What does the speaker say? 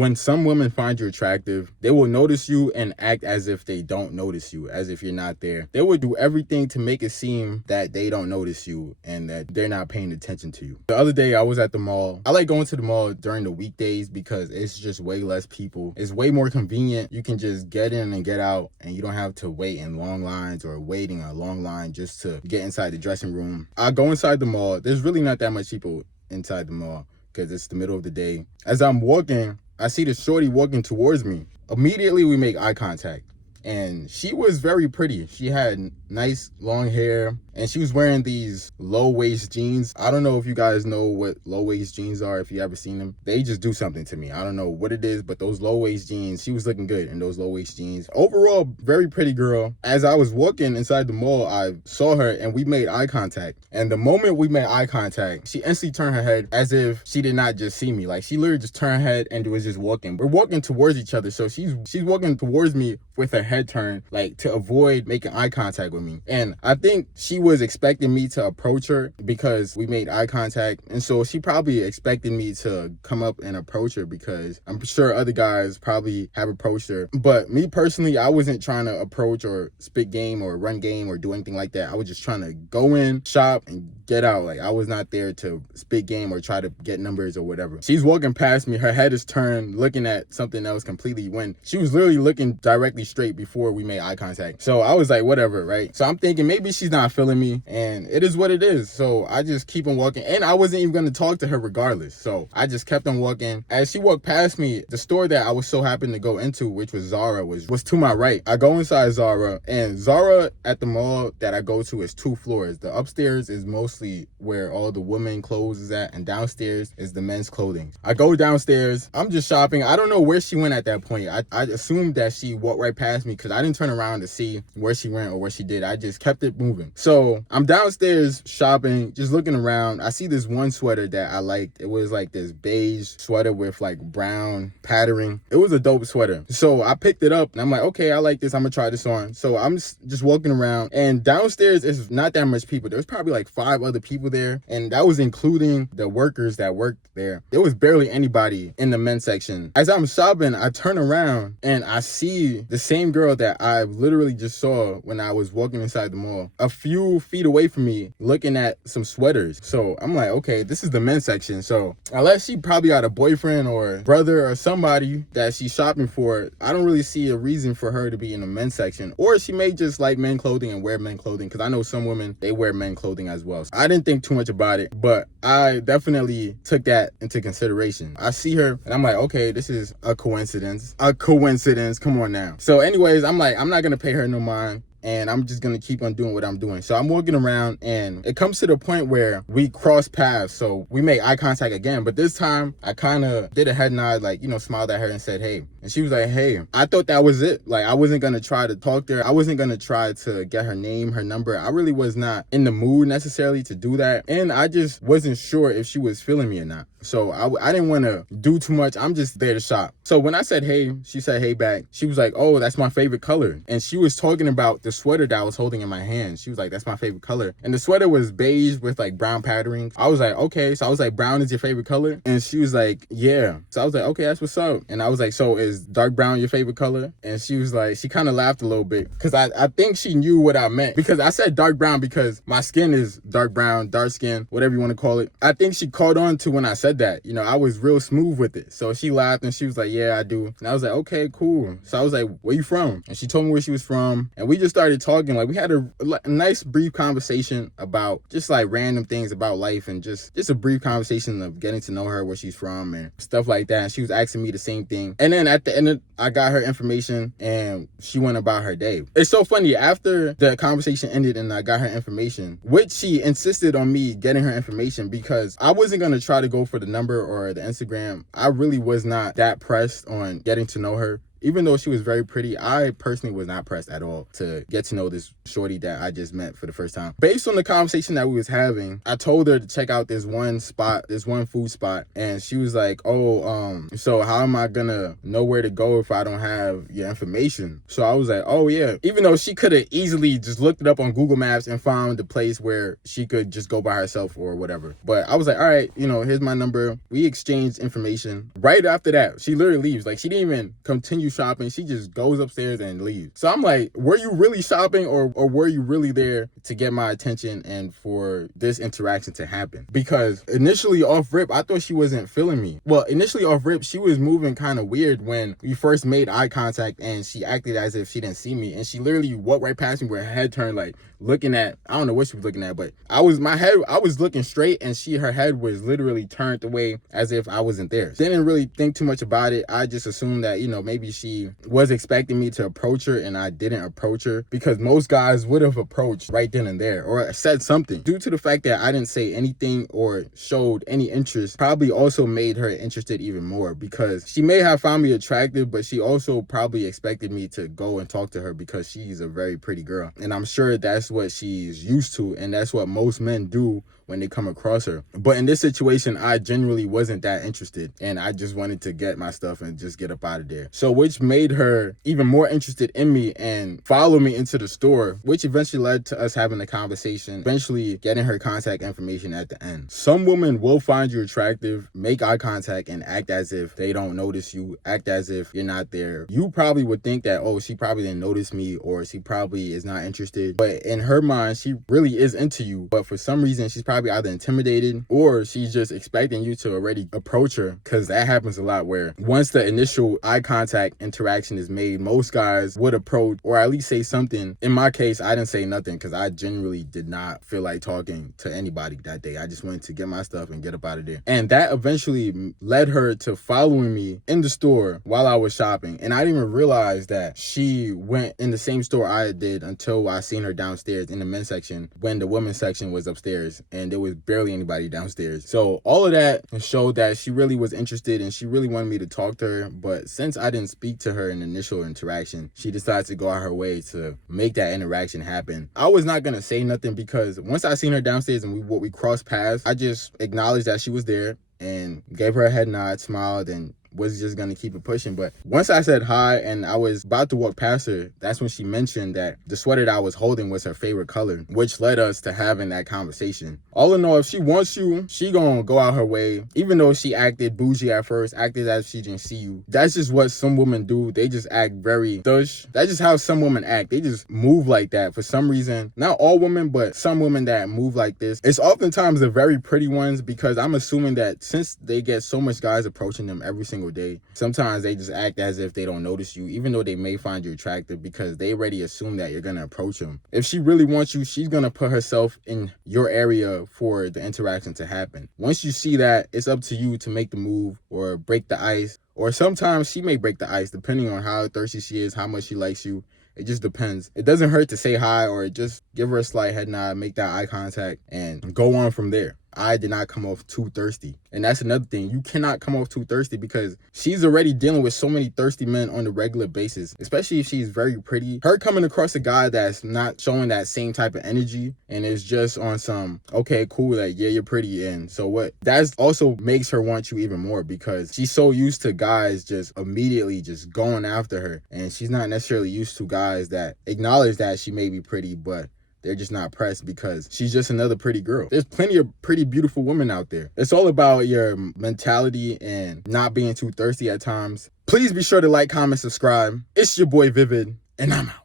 when some women find you attractive, they will notice you and act as if they don't notice you, as if you're not there. They will do everything to make it seem that they don't notice you and that they're not paying attention to you. The other day I was at the mall. I like going to the mall during the weekdays because it's just way less people. It's way more convenient. You can just get in and get out and you don't have to wait in long lines or waiting a long line just to get inside the dressing room. I go inside the mall. There's really not that much people inside the mall because it's the middle of the day. As I'm walking, I see this shorty walking towards me. Immediately we make eye contact. And she was very pretty. She had nice long hair and she was wearing these low-waist jeans. I don't know if you guys know what low-waist jeans are, if you ever seen them. They just do something to me. I don't know what it is, but those low-waist jeans, she was looking good in those low-waist jeans. Overall, very pretty girl. As I was walking inside the mall, I saw her and we made eye contact. And the moment we made eye contact, she instantly turned her head as if she did not just see me. Like, she literally just turned her head and was just walking. We're walking towards each other, so she's walking towards me with her head turned, like, to avoid making eye contact with me. And I think she was expecting me to approach her because we made eye contact, and so she probably expected me to come up and approach her because I'm sure other guys probably have approached her. But me personally, I wasn't trying to approach or spit game or run game or do anything like that. I was just trying to go in, shop, and get out. Like, I was not there to spit game or try to get numbers or whatever. She's walking past me, her head is turned, looking at something else completely, when she was literally looking directly straight before we made eye contact. So I was like, whatever, right? So I'm thinking maybe she's not feeling me, and it is what it is. So I just keep on walking, and I wasn't even going to talk to her regardless. So I just kept on walking. As she walked past me, the store that I was so happy to go into, which was Zara, was to my right. I go inside Zara, and Zara at the mall that I go to is 2 floors. The upstairs is mostly where all the women clothes is at, and downstairs is the men's clothing. I go downstairs, I'm just shopping. I don't know where she went at that point. I assumed that she walked right past me because I didn't turn around to see where she went or what she did. I just kept it moving. So I'm downstairs shopping, just looking around. I see this one sweater that I liked. It was like this beige sweater with like brown patterning. It was a dope sweater. So I picked it up and I'm like, okay, I like this. I'm gonna try this on. So I'm just walking around, and downstairs is not that much people. There's probably like 5 other people there, and that was including the workers that worked there. There was barely anybody in the men's section. As I'm shopping, I turn around and I see the same girl that I literally just saw when I was walking inside the mall a few feet away from me looking at some sweaters. So I'm like, okay, this is the men's section. So unless she probably got a boyfriend or brother or somebody that she's shopping for, I don't really see a reason for her to be in the men's section. Or she may just like men clothing and wear men clothing, because I know some women, they wear men clothing as well. So I didn't think too much about it, but I definitely took that into consideration. I see her and I'm like, okay, this is a coincidence. A coincidence, come on now. So anyways, I'm like, I'm not gonna pay her no mind, and I'm just gonna keep on doing what I'm doing. So I'm walking around, and it comes to the point where we cross paths. So we make eye contact again, but this time I kind of did a head nod, like, you know, smiled at her and said, hey. And she was like, hey. I thought that was it. Like, I wasn't gonna try to talk to her. I wasn't gonna try to get her name, her number. I really was not in the mood necessarily to do that, and I just wasn't sure if she was feeling me or not. So I didn't want to do too much. I'm just there to shop. So when I said hey, she said hey back. She was like, oh, that's my favorite color. And she was talking about the sweater that I was holding in my hand. She was like, that's my favorite color. And the sweater was beige with like brown patterning. I was like, okay. So I was like, brown is your favorite color? And she was like, yeah. So I was like, okay, that's what's up. And I was like, so is dark brown your favorite color? And she was like, she kind of laughed a little bit because I think she knew what I meant, because I said dark brown because my skin is dark brown, dark skin, whatever you want to call it. I think she caught on to when I said that. You know, I was real smooth with it. So she laughed and she was like, yeah, I do. And I was like, okay, cool. So I was like, where you from? And she told me where she was from. And we just started talking. Like, we had a nice brief conversation about just like random things about life, and just a brief conversation of getting to know her, where she's from and stuff like that. And she was asking me the same thing. And then at the end, I got her information and she went about her day. It's so funny. After the conversation ended and I got her information, which she insisted on me getting her information, because I wasn't going to try to go for the number or the Instagram. I really was not that pressed on getting to know her. even though she was very pretty, I personally was not pressed at all to get to know this shorty that I just met for the first time. Based on the conversation that we was having, I told her to check out this one spot, this one food spot, and she was like, oh, so how am I gonna know where to go if I don't have your information? So I was like, oh yeah, even though she could have easily just looked it up on Google Maps and found the place where she could just go by herself or whatever. But I was like, all right, here's my number. We exchanged information. Right after that, she literally leaves. Like, she didn't even continue shopping. She just goes upstairs and leaves. So I'm like, were you really shopping or were you really there to get my attention and for this interaction to happen? Because initially off rip, I thought she wasn't feeling me. Well, initially off rip, she was moving kind of weird when we first made eye contact, and she acted as if she didn't see me, and she literally walked right past me with her head turned, like looking at, I don't know what she was looking at, but I was looking straight, and her head was literally turned away as if I wasn't there. Didn't really think too much about it. I just assumed that, maybe she was expecting me to approach her and I didn't approach her, because most guys would have approached right then and there or said something. Due to the fact that I didn't say anything or showed any interest, probably also made her interested even more, because she may have found me attractive, but she also probably expected me to go and talk to her because she's a very pretty girl. And I'm sure that's what she's used to, and that's what most men do when they come across her. But in this situation, I genuinely wasn't that interested, and I just wanted to get my stuff and just get up out of there. So which made her even more interested in me and follow me into the store, which eventually led to us having a conversation, eventually getting her contact information at the end. Some women will find you attractive, make eye contact, and act as if they don't notice you, act as if you're not there. You probably would think that, oh, she probably didn't notice me, or she probably is not interested. But in her mind, she really is into you. But for some reason, she's probably either intimidated or she's just expecting you to already approach her, because that happens a lot, where once the initial eye contact interaction is made, most guys would approach or at least say something. In my case, I didn't say nothing because I genuinely did not feel like talking to anybody that day. I just wanted to get my stuff and get up out of there. And that eventually led her to following me in the store while I was shopping. And I didn't even realize that she went in the same store I did until I seen her downstairs in the men's section when the women's section was upstairs, and there was barely anybody downstairs. So all of that showed that she really was interested and she really wanted me to talk to her. But since I didn't speak to her in the initial interaction, she decided to go out her way to make that interaction happen. I was not gonna say nothing, because once I seen her downstairs and we crossed paths, I just acknowledged that she was there and gave her a head nod, smiled, and was just gonna keep it pushing. But once I said hi and I was about to walk past her, that's when she mentioned that the sweater that I was holding was her favorite color, which led us to having that conversation. All in all, if she wants you, she gonna go out her way. Even though she acted bougie at first, acted as if she didn't see you, that's just what some women do. They just act very thush. That's just how some women act. They just move like that for some reason. Not all women, but some women that move like this. It's oftentimes the very pretty ones, because I'm assuming that since they get so much guys approaching them every single day, sometimes they just act as if they don't notice you, even though they may find you attractive, because they already assume that you're gonna approach them. If she really wants you, she's gonna put herself in your area for the interaction to happen. Once you see that, it's up to you to make the move or break the ice. Or sometimes she may break the ice depending on how thirsty she is, how much she likes you. It just depends. It doesn't hurt to say hi or just give her a slight head nod, make that eye contact, and go on from there. I did not come off too thirsty. And that's another thing. You cannot come off too thirsty, because she's already dealing with so many thirsty men on a regular basis, especially if she's very pretty. Her coming across a guy that's not showing that same type of energy and is just on some, okay, cool, like, yeah, you're pretty, and so what? That also makes her want you even more, because she's so used to guys just immediately just going after her. And she's not necessarily used to guys that acknowledge that she may be pretty, but they're just not pressed because she's just another pretty girl. There's plenty of pretty, beautiful women out there. It's all about your mentality and not being too thirsty at times. Please be sure to like, comment, subscribe. It's your boy Vivid, and I'm out.